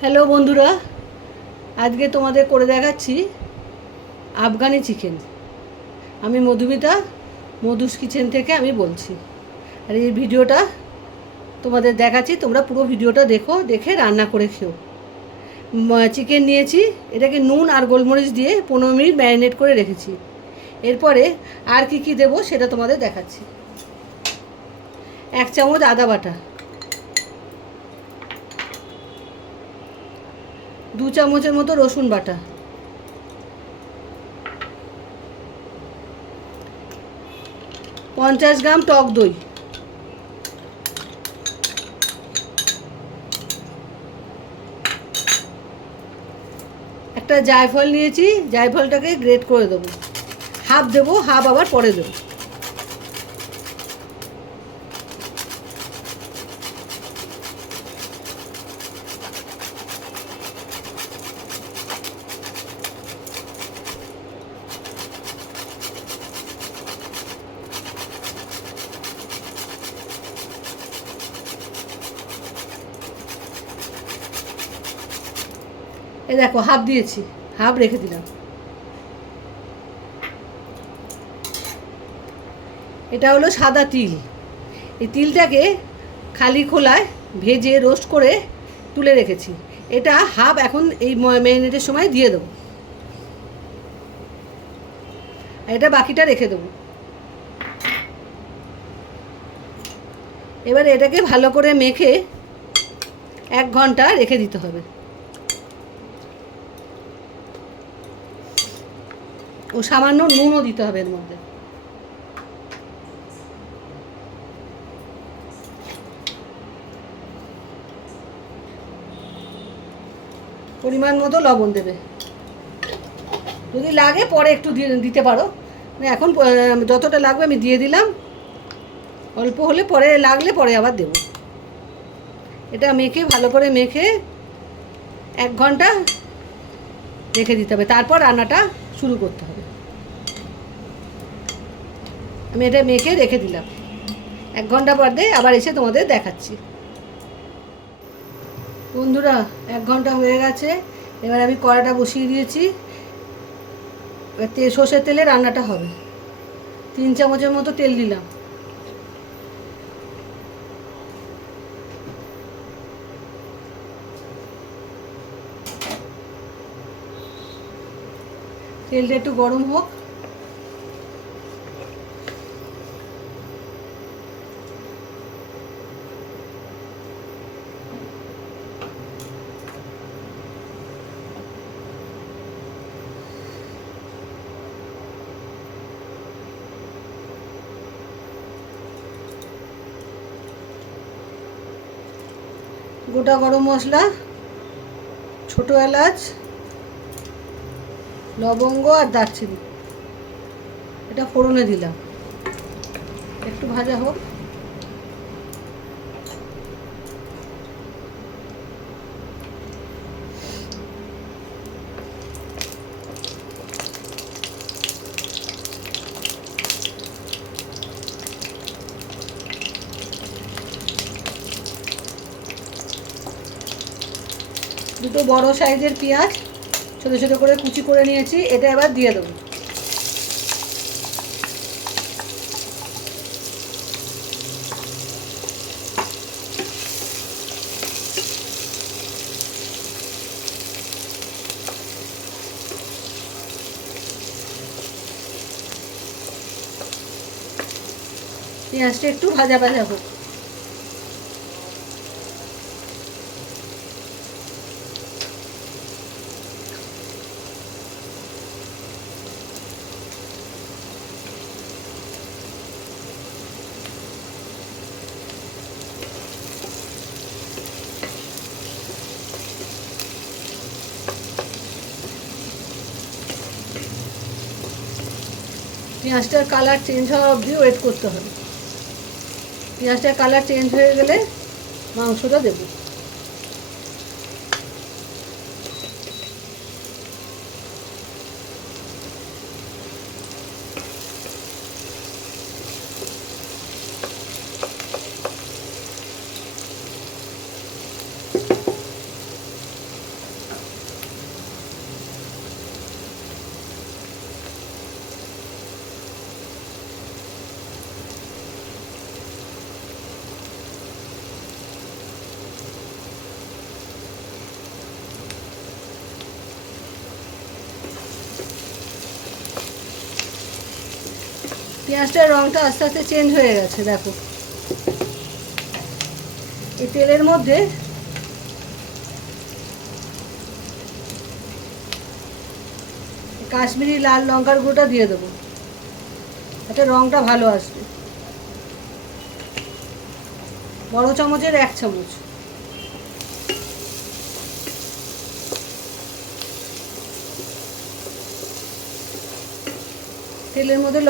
Hello বন্ধুরা, আজকে তোমাদের করে দেখাচ্ছি আফগানি চিকেন। আমি মধুমিতা, মধুস কিচেন থেকে আমি বলছি। আর এই ভিডিওটা তোমাদের দেখাচ্ছি, তোমরা পুরো ভিডিওটা দেখো, দেখে রান্না করে খেও। চিকেন নিয়েছি, এটাকে নুন আর গোলমরিচ দিয়ে 15 মিনিট ম্যারিনেট করে রেখেছি। এরপরে আর কি কি দেবো সেটা তোমাদের দেখাচ্ছি। 1 চামচ আদা বাটা, 2 চামচের মতো রসুন বাটা, 50 গ্রাম টক দই, একটা জায়ফল নিয়েছি, জায়ফলটাকে গ্রেট করে দেবো। হাফ দেবো, হাফ আবার পরে দেবো। এই দেখো হাফ দিয়েছি, হাফ রেখে দিলাম। এটা হলো সাদা তিল। এই তিলটাকে খালি খোলায় ভেজে রোস্ট করে তুলে রেখেছি। এটা হাফ এখন এই ম্যারিনেটের সময় দিয়ে দেবো। এটা বাকিটা রেখে দেবো। এবার এটাকে ভালো করে মেখে 1 ঘন্টা রেখে দিতে হবে। ও সামান্য নুনও দিতে হবে এর মধ্যে। পরিমাণ মতো লবণ দেবে, যদি লাগে পরে একটু দিতে পারো। এখন যতটা লাগবে আমি দিয়ে দিলাম, অল্প হলে পরে লাগলে পরে আবার দেব। এটা মেখে ভালো করে মেখে 1 ঘন্টা রেখে দিতে হবে, তারপর রান্নাটা শুরু করতে হবে। আমি এটা মেখে রেখে দিলাম, 1 ঘন্টা পর দিয়ে আবার এসে তোমাদের দেখাচ্ছি। বন্ধুরা, 1 ঘন্টা হয়ে গেছে। এবার আমি কড়াটা বসিয়ে দিয়েছি। এবার সর্ষের তেলে রান্নাটা হবে। 3 চামচের মতো তেল দিলাম। তেলটা একটু গরম হোক। গোটা গরম মশলা, ছোটো এলাচ, লবঙ্গ আর দারচিনি এটা ফোড়নে দিলাম। একটু ভাজা হোক। দুটো বড় সাইজের পেঁয়াজ ছোটো ছোটো করে কুচি করে নিয়েছি, এটা এবার দিয়ে দেবো। পেঁয়াজটা একটু ভাজা ভাজা হোক। পেঁয়াজটার কালার চেঞ্জ হওয়া অবধি ওয়েট করতে হবে। পেঁয়াজটার কালার চেঞ্জ হয়ে গেলে মাংসটা দেব। পেঁয়াজটার রঙটা আস্তে আস্তে চেঞ্জ হয়ে গেছে, দেখো। এই তেলের মধ্যে কাশ্মীরি লাল লঙ্কার গুঁড়োটা দিয়ে দেবো, এতে রঙটা ভালো আসবে। বড় চামচের 1 চামচ। তেলের মধ্যে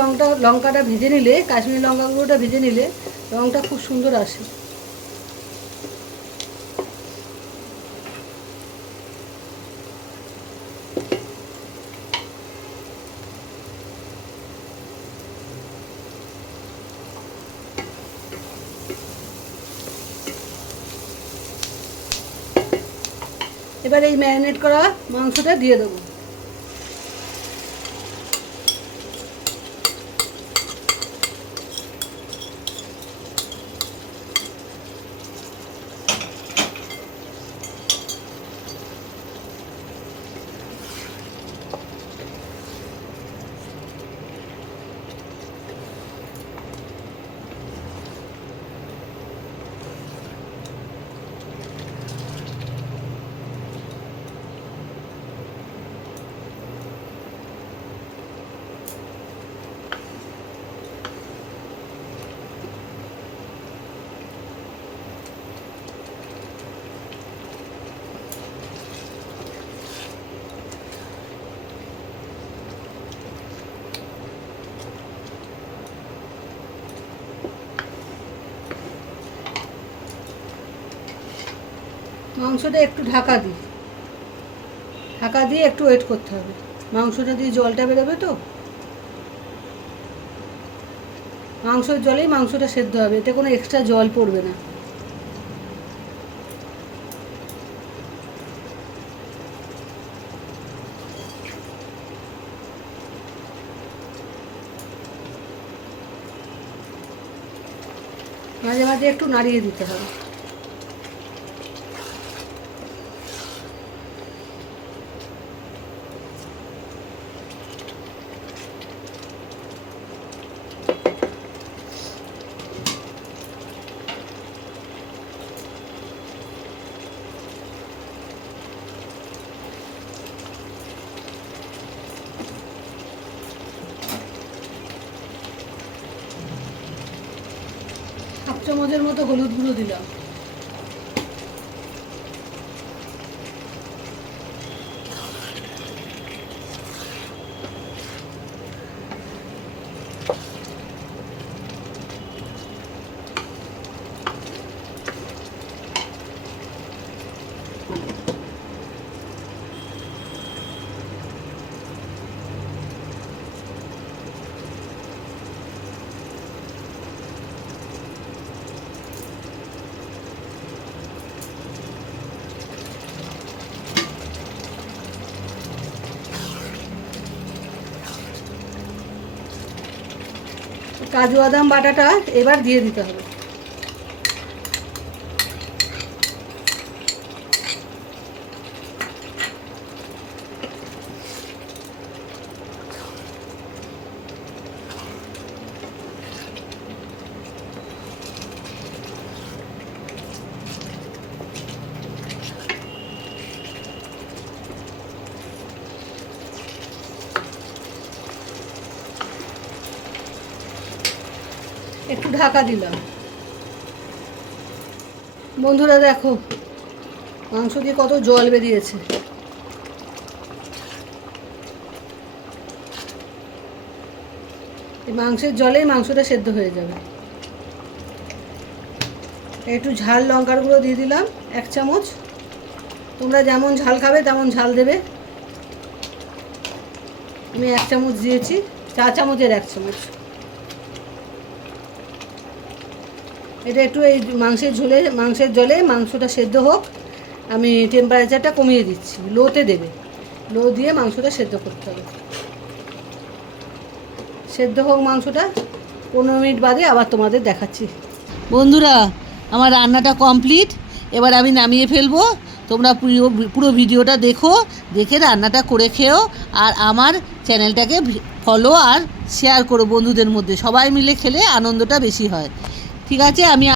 লঙ্কাটা ভেজে নিলে, কাশ্মীরি লঙ্কা গুঁড়োটা ভেজে নিলে রঙটা খুব সুন্দর আসে। এবার এই ম্যারিনেট করা মাংসটা দিয়ে দেবো। মাংসটা একটু ঢাকা দিয়ে একটু ওয়েট করতে হবে। মাংসটা দিয়ে জলটা বেরোবে তো, মাংসের জলেই মাংসটা সেদ্ধ হবে, এতে কোনো এক্সট্রা জল পড়বে না। মাঝে মাঝে একটু নাড়িয়ে দিতে হবে। হাফ চামচের মতো হলুদ গুঁড়ো দিলাম। কাজু বাদাম বাটাটা এবার দিয়ে দিতে হবে। একটু ঢাকা দিলাম। বন্ধুরা দেখো মাংস দিয়ে কত জল বেরিয়েছে। এই মাংসের জলেই মাংসটা সেদ্ধ হয়ে যাবে। একটু ঝাল লঙ্কার গুঁড়ো দিয়ে দিলাম 1 চামচ। তোমরা যেমন ঝাল খাবে তেমন ঝাল দেবে। আমি 1 চামচ দিয়েছি, 4 চামচের 1 চামচ। এটা একটু এই মাংসের জলে মাংসটা সেদ্ধ হোক, আমি টেম্পারেচারটা কমিয়ে দিচ্ছি, লোতে দেবে। লো দিয়ে মাংসটা সেদ্ধ করতে হবে। সেদ্ধ হোক মাংসটা, 15 মিনিট বাদে আবার তোমাদের দেখাচ্ছি। বন্ধুরা আমার রান্নাটা কমপ্লিট, এবার আমি নামিয়ে ফেলবো। তোমরা পুরো ভিডিওটা দেখে রান্নাটা করে খেও, আর আমার চ্যানেলটাকে ফলো আর শেয়ার করো বন্ধুদের মধ্যে, সবাই মিলে খেলে আনন্দটা বেশি হয়। ঠিক আছে, আমি